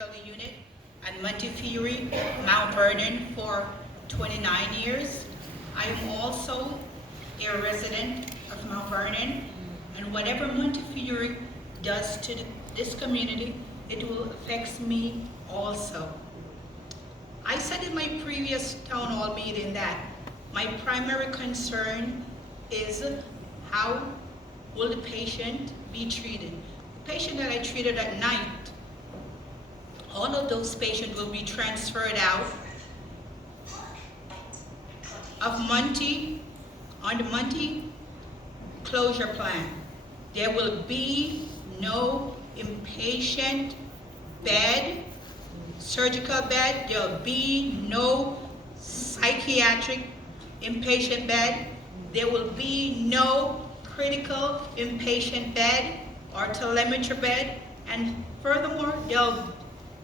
unit at Montefiore, Mount Vernon for 29 years. I am also a resident of Mount Vernon, and whatever Montefiore does to this community, it will affect me also. I said in my previous town hall meeting that my primary concern is how will the patient be treated. The patient that I treated at night, all of those patients will be transferred out of Monte, on the Monte closure plan. There will be no inpatient bed, surgical bed. There will be no psychiatric inpatient bed. There will be no critical inpatient bed or telemetry bed. And furthermore, there'll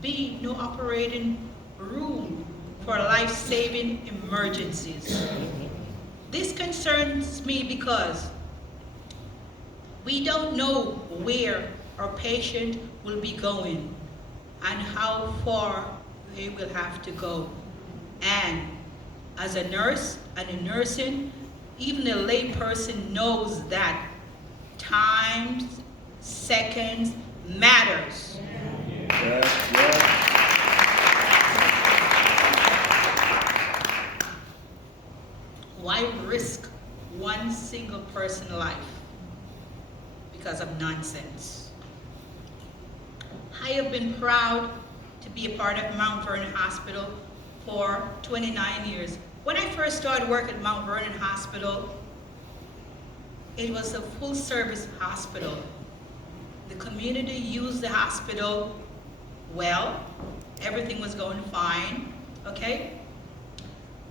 be no operating room for life-saving emergencies. This concerns me because we don't know where our patient will be going and how far they will have to go. And as a nurse and in nursing, even a lay person knows that times, seconds matters. Why risk one single person's life because of nonsense? I have been proud to be a part of Mount Vernon Hospital for 29 years. When I first started work at Mount Vernon Hospital, it was a full-service hospital. The community used the hospital well. Everything was going fine, okay?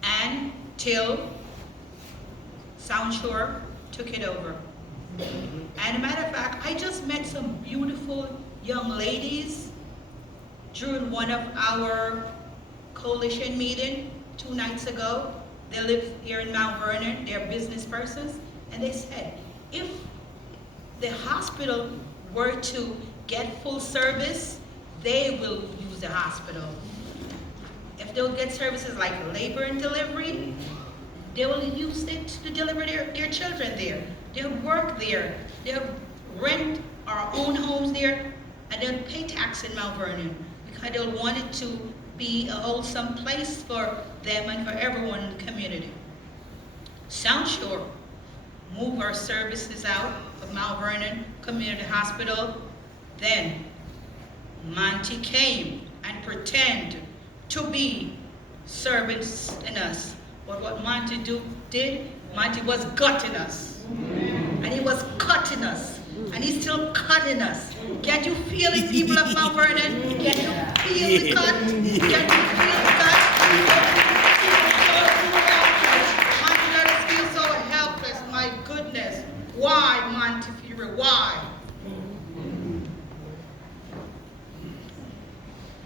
And till Sound Shore took it over. And a matter of fact, I just met some beautiful young ladies during one of our coalition meeting 2 nights ago. They live here in Mount Vernon, they're business persons, and they said, if the hospital were to get full service, they will use the hospital. If they'll get services like labor and delivery, they will use it to deliver their children there. They'll work there. They'll rent our own homes there, and they'll pay tax in Mount Vernon because they'll want it to be a wholesome place for them and for everyone in the community. Sound Shore moved our services out of Mount Vernon Community Hospital. Then Monte came and pretended to be servants in us. But what Monte did, Monte was gutting us. And he was cutting us. And he's still cutting us. Can you feel it, people of Mount Vernon? Can you feel the cut? Can you feel the cut? Monte let us feel so helpless. My goodness. Why, Montefiore? Why?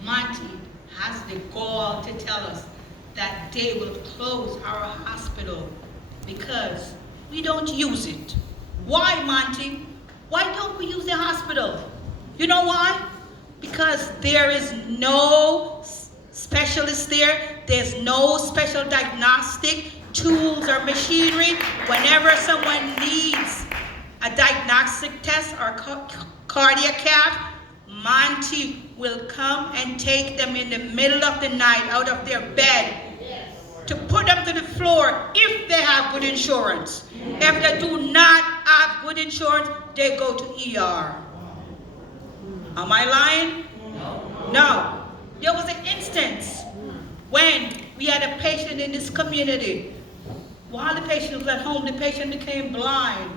Monte has the gall to tell us that they will close our hospital because we don't use it. Why, Monte? Why don't we use the hospital? You know why? Because there is no specialist there. There's no special diagnostic tools or machinery. Whenever someone needs a diagnostic test or cardiac cath, Monte will come and take them in the middle of the night out of their bed to put them to the floor if they have good insurance. If they do not have good insurance, they go to ER. Am I lying? No. There was an instance when we had a patient in this community. While the patient was at home, the patient became blind.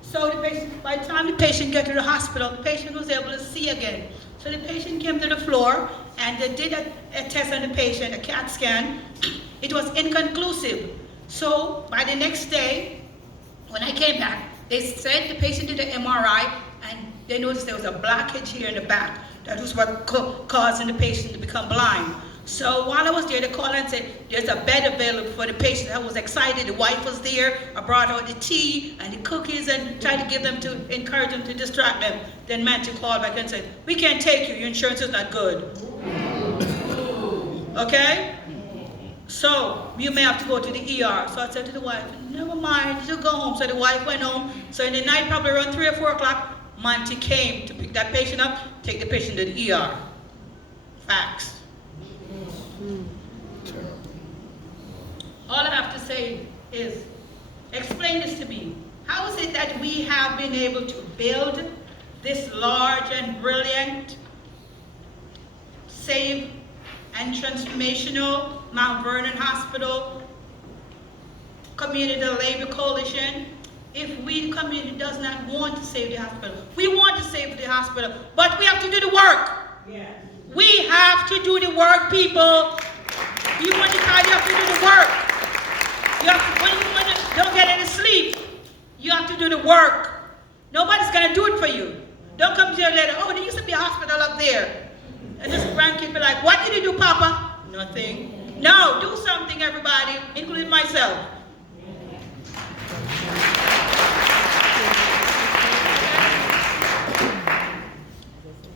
So the patient, by the time the patient got to the hospital, the patient was able to see again. So the patient came to the floor and they did a test on the patient, a CAT scan. It was inconclusive. So by the next day, when I came back, they said the patient did an MRI and they noticed there was a blockage here in the back. That was what causing the patient to become blind. So while I was there, they called and said, there's a bed available for the patient. I was excited. The wife was there. I brought out the tea and the cookies and tried to give them to encourage them to distract them. Then Matthew called back and said, we can't take you. Your insurance is not good. Okay? So you may have to go to the ER. So I said to the wife, never mind, you go home. So the wife went home. So in the night, probably around 3 or 4 o'clock, Monty came to pick that patient up, take the patient to the ER. Facts. All I have to say is, explain this to me. How is it that we have been able to build this large and brilliant, safe and transformational Mount Vernon Hospital Community Labor Coalition if we, the community, does not want to save the hospital? We want to save the hospital, but we have to do the work. Yes. We have to do the work, people. You want to try, you have to do the work. You have to, when you don't get any sleep, you have to do the work. Nobody's going to do it for you. Don't come to your later, oh, there used to be a hospital up there. And this grandkid be like, what did you do, Papa? Nothing. No, do something, everybody, including myself.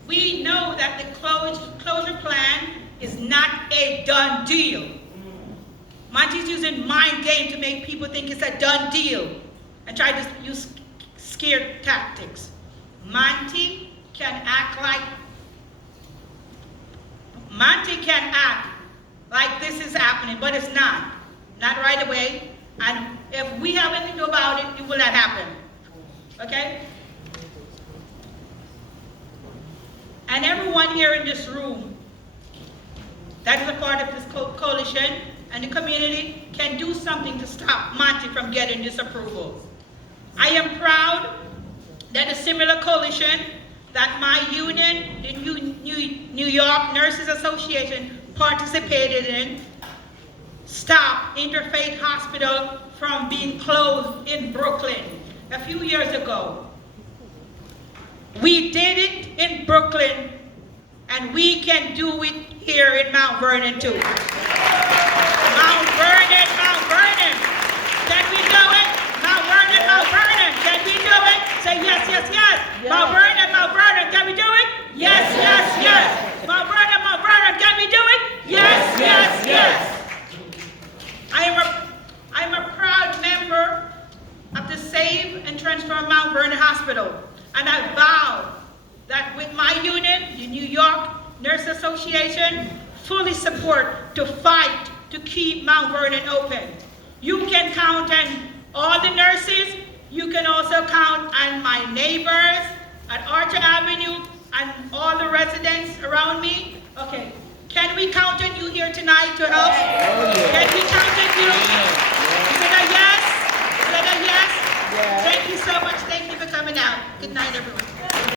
We know that the closure plan is not a done deal. Monty's using mind game to make people think it's a done deal and try to use scare tactics. Monty can act like this is happening, but it's not. Not right away. And if we have anything to do about it, it will not happen. Okay? And everyone here in this room that is a part of this coalition and the community can do something to stop Monty from getting this approval. I am proud that a similar coalition that my union, the New York Nurses Association, participated in, stopped Interfaith Hospital from being closed in Brooklyn a few years ago. We did it in Brooklyn, and we can do it here in Mount Vernon too. Mount Vernon, can we do it? Mount Vernon, can we do it? Say yes, yes, yes. Mount Vernon, can we do it? Yes, yes, yes. Mount Vernon, can we do it? Yes, yes, yes. I'm a proud member of the Save and Transform Mount Vernon Hospital. And I vow that with my union, the New York Nurse Association, fully support to fight to keep Mount Vernon open. You can count on all the nurses. You can also count on my neighbors at Archer Avenue and all the residents around me. Okay, can we count on you here tonight to help? Can we count on you? Is it a yes? Is it a yes? Thank you so much. Thank you for coming out. Good night, everyone.